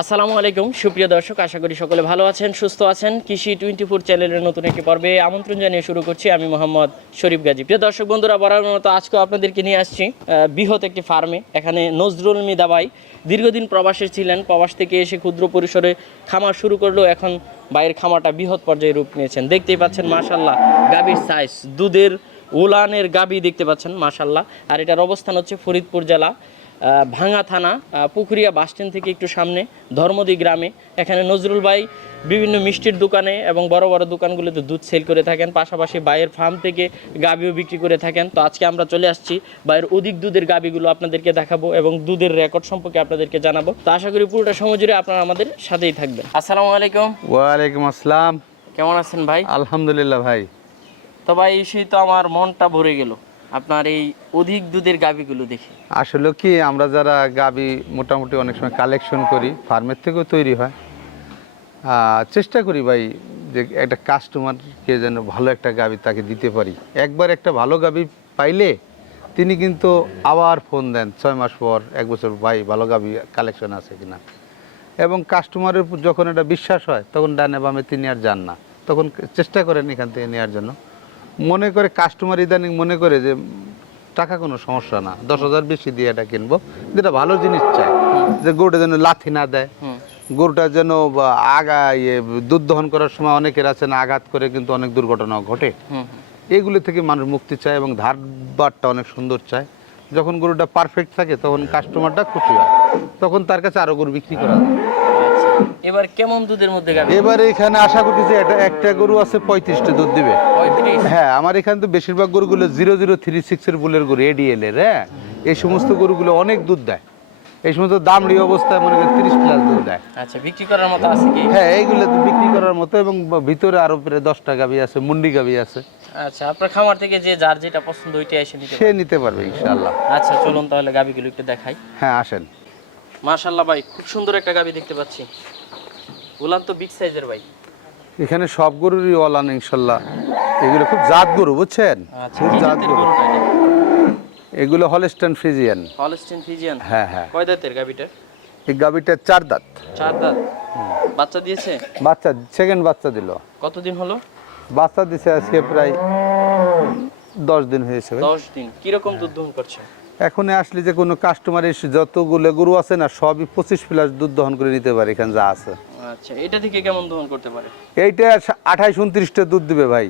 আসসালামু আলাইকুম। সুপ্রিয় দর্শক, আশা করি সকলে ভালো আছেন, সুস্থ আছেন। কৃষি টোয়েন্টি ফোর চ্যানেলের নতুন একটি পর্বে আমন্ত্রণ জানিয়ে শুরু করছি। আমি মোহাম্মদ শরীফ গাজী। প্রিয় দর্শক বন্ধুরা বরাবর মতো আজকেও আপনাদেরকে নিয়ে আসছি বৃহৎ একটি ফার্মে। এখানে নজরুল মিদাবাই দীর্ঘদিন প্রবাসে ছিলেন, প্রবাস থেকে এসে ক্ষুদ্র পরিসরে খামার শুরু করলেও এখন বাইরের খামারটা বৃহৎ পর্যায়ে রূপ নিয়েছেন। দেখতেই পাচ্ছেন মাশাল্লাহ গাভীর সাইজ দুধের উলানের গাবি দেখতে পাচ্ছেন মাশাল্লাহ আর এটার অবস্থান হচ্ছে ফরিদপুর জেলা। ভাঙা থানা পুকুরিয়া বাসস্ট্যান্ড থেকে একটু সামনে ধর্মদি গ্রামে। এখানে নজরুল ভাই বিভিন্ন মিষ্টির দোকানে এবং বড় বড় দোকানগুলোতে দুধ সেল করে থাকেন পাশাপাশি বাইয়ের ফার্ম থেকে গাবিও বিক্রি করে থাকেন। তো আজকে আমরা চলে আসছি বাইরের অধিক দুধের গাবিগুলো আপনাদেরকে দেখাবো এবং দুধের রেকর্ড সম্পর্কে আপনাদেরকে জানাব। তো আশা করি পুরোটা সময় জুড়ে আপনারা আমাদের সাথেই থাকবেন। আসসালামু আলাইকুম। ওয়ালাইকুম আসসালাম। কেমন আছেন ভাই? আলহামদুলিল্লাহ ভাই। তো ভাই সেই তো আমার মনটা ভরে গেল। আপনার এই অধিক দুধের গাবিগুলো দেখে। আসলে কি, আমরা যারা গাবি মোটামুটি অনেক সময় কালেকশন করি ফার্মের থেকেও তৈরি হয়। চেষ্টা করি ভাই যে একটা কাস্টমারকে যেন ভালো একটা গাবি তাকে দিতে পারি। একবার একটা ভালো গাবি পাইলে তিনি কিন্তু আবার ফোন দেন, ছয় মাস পর, এক বছর, ভাই, ভালো গাবি কালেকশন আছে কিনা? এবং কাস্টমারের যখন এটা বিশ্বাস হয়, তখন ডানে বামে তিনি আর যান না। তখন চেষ্টা করেন এখান থেকে নেওয়ার জন্য। মনে করে কাস্টমার ইদানিং মনে করে যে টাকা কোনো সমস্যা না। দশ হাজার বেশি দিয়ে এটা কিনবো। যেটা ভালো জিনিস চায় যে গরুটা যেন লাথি না দেয়। গরুটা যেন আগা ইয়ে দুধ দহন করার সময় অনেকের আছেন আঘাত করে কিন্তু অনেক দুর্ঘটনাও ঘটে। এগুলো থেকে মানুষ মুক্তি চায় এবং ধারবারটা অনেক সুন্দর চায়। যখন গরুটা পারফেক্ট থাকে তখন কাস্টমারটা খুশি হয়। তখন তার কাছে আরও গরু বিক্রি করা যায় এবার কেমন দুধের মধ্যে গাবি? এবারে এখানে আশা করতেছি এটা একটা গরু আছে পঁয়ত্রিশটা দুধ দিবে। হ্যাঁ আমার এখানে তো বেশিরভাগ গরুগুলো জিরো জিরো থ্রি সিক্সের বুলের গরু এডিএল এর হ্যাঁ? এই সমস্ত গরুগুলো অনেক দুধ দেয়। এই সমস্ত দামড়ি অবস্থায় মনে করেন তিরিশ প্লাস দুধ দেয়। আচ্ছা বিক্রি করার মতো আছে কি? হ্যাঁ এইগুলো তো বিক্রি করার মতো এবং ভিতরে আরও প্রায় দশটা গাবি আছে মুন্ডি গাবি আছে। আচ্ছা আপনার খামার থেকে যে যার যেটা পছন্দ ওইটা এসে নিতে সে নিতে পারবে ইনশাল্লাহ আচ্ছা চলুন তাহলে গাবিগুলো একটু দেখাই। হ্যাঁ আসেন। মাশাল্লাহ ভাই খুব সুন্দর একটা গাবি দেখতে পাচ্ছি। উলান তো বিগ সাইজের ভাই। এখানে সব গরুরই অলান ইনশাল্লাহ এগুলো খুব জাত গরু বুঝছেন? আচ্ছা খুব জাত গরু। এগুলো হলস্টান ফ্রিজিয়ান হলস্টিন ফিজিয়ান হ্যাঁ হ্যাঁ। কয় দাঁতের গাবিটা এই গাবিটা চার দাঁত। চার দাঁত। বাচ্চা দিয়েছে? বাচ্চা সেকেন্ড বাচ্চা দিল। কতদিন হলো? বাচ্চা দিছে আজকে প্রায় দশ দিন হয়েছে দশ দিন। কীরকম দুধ দহন করছে? এখন আসলে যে কোনো কাস্টমার এসে যতগুলো গরু আছে না সবই পঁচিশ প্লাস দুধ দহন করে নিতে পারে এখানে যা আছে। আচ্ছা এটা থেকে কেমন দহন করতে পারে? এইটা আঠাইশ উনত্রিশটা দুধ দিবে ভাই।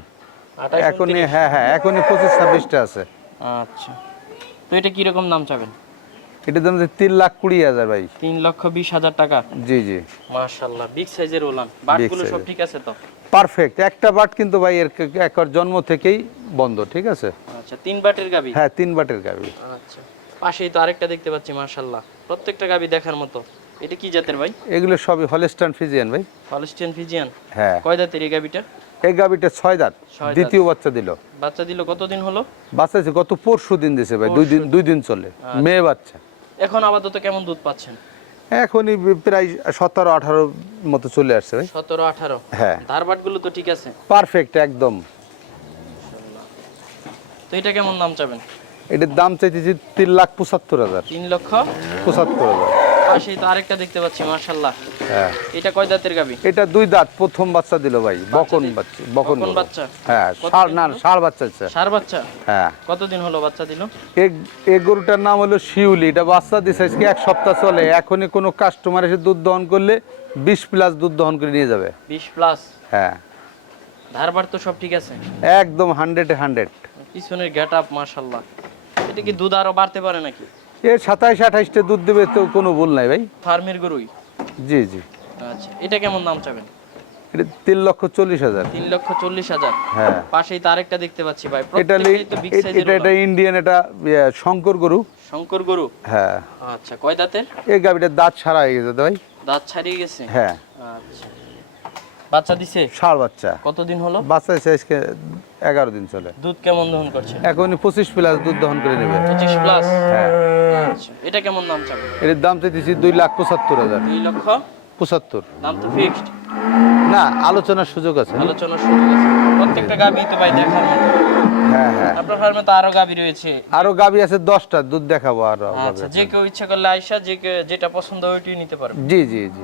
হ্যাঁ হ্যাঁ পঁচিশ ছাব্বিশটা আছে। আচ্ছা। তো এটা কীরকম দাম চাবেন? এটার দাম তিন লাখ কুড়ি হাজার ভাই। তিন লক্ষ বিশ হাজার টাকা? জি জি। মাশাল্লাহ বিগ সাইজের ওলান বাটগুলো সব ঠিক আছে তো? পারফেক্ট একটা বাট কিন্তু ভাই এর একর জন্ম থেকেই বন্ধ ঠিক আছে? আচ্ছা তিন বাটের গাবি? হ্যাঁ তিন বাটের গাবি। আচ্ছা পাশেই তো আরেকটা দেখতে পাচ্ছি মাশাল্লাহ প্রত্যেকটা গাবি দেখার মতো। এটা কি জাতের ভাই? এগুলো সবই হলেস্টান ফিজিয়ান ভাই। হলস্টিয়ান ফিজিয়ান হ্যাঁ। কয় দাঁতের এই গাবিটা? এই গাবিটা ছয় দাঁত। দ্বিতীয় বাচ্চা দিল। বাচ্চা দিল কতদিন হলো? বাচ্চা গত পরশু দিন দিছে ভাই দুই দিন দুই দিন চলে। মেয়ে বাচ্চা। এখন আপাতত কেমন দুধ পাচ্ছেন? এখনই প্রায় সতেরো আঠারো মতো চলে আসছে ভাই। সতেরো আঠারো? হ্যাঁ। ধারবাটগুলো তো ঠিক আছে। পারফেক্ট একদম। তো এটা কেমন দাম চাবেন? এটার দাম চাইতেছি তিন লাখ পঁচাত্তর হাজার। তিন লক্ষ? পঁচাত্তর হাজার। পাশেই তো আরেকটা দেখতে পাচ্ছি মাশাল্লাহ হ্যাঁ। এটা কয় দাঁতের গাবি এটা দুই দাঁত প্রথম বাচ্চা দিল ভাই বকন বাচ্চা বকন বকন বাচ্চা? হ্যাঁ কতদিন না হলো? বাচ্চা সার বাচ্চা? হ্যাঁ। কতদিন হলো বাচ্চা দিল? এই- এই গরুটার নাম হলো শিউলি এটা বাচ্চা দিছে আজকে এক সপ্তাহ চলে। এখনই কোনো কাস্টমার এসে দুধ দহন করলে বিশ প্লাস দুধ দহন করে নিয়ে যাবে। বিশ প্লাস হ্যাঁ। ধারবার তো সব ঠিক আছে? একদম হান্ড্রেড হান্ড্রেড পিছনের গেট আপ মাশাল্লাহ এটা কি দুধ আরও বাড়তে পারে নাকি? এ সাতাইশ আঠাইশটা দুধ দেবে তো কোনো ভুল নাই ভাই। ফার্মের গরুই? জি জি। আচ্ছা এটা কেমন দাম চাবেন? এটা তিন লক্ষ চল্লিশ হাজার। তিন লক্ষ চল্লিশ হাজার? হ্যাঁ। পাশেই তো আরেকটা দেখতে পাচ্ছি ভাই এটা এটা এটা ইন্ডিয়ান এটা শঙ্কর গরু। শঙ্কর গরু? হ্যাঁ। আচ্ছা কয় দাঁতের? এই দাঁত সারা হয়ে গেছে ভাই। দাঁত ছাড়িয়ে গেছে? হ্যাঁ। আচ্ছা। বাচ্চা দিছে? ষাঁড় বাচ্চা। কতদিন হলো? বাচ্চা আজকে এগারো দিন চলে। দুধ কেমন দহন করছে? এখনই পঁচিশ প্লাস দুধ দহন করে নেবে। পঁচিশ প্লাস হ্যাঁ। এটা কেমন দাম চাবে? এর দাম চাইতেছি দুই লাখ পঁচাত্তর হাজার। দুই লক্ষ পঁচাত্তর। দাম তো ফিক্সড না আলোচনার সুযোগ আছে। আলোচনার সুযোগ আছে। প্রত্যেকটা গাবি তো ভাই দেখার মতো। হ্যাঁ হ্যাঁ। আপনার ফার্মে তো আরও গাবি রয়েছে। আরও গাবি আছে দশটা দুধ দেখাবো আরও। আচ্ছা যে কেউ ইচ্ছা করলে আইসা যে যেটা পছন্দ হয় ওইটাই নিতে পারবে। জি জি জি।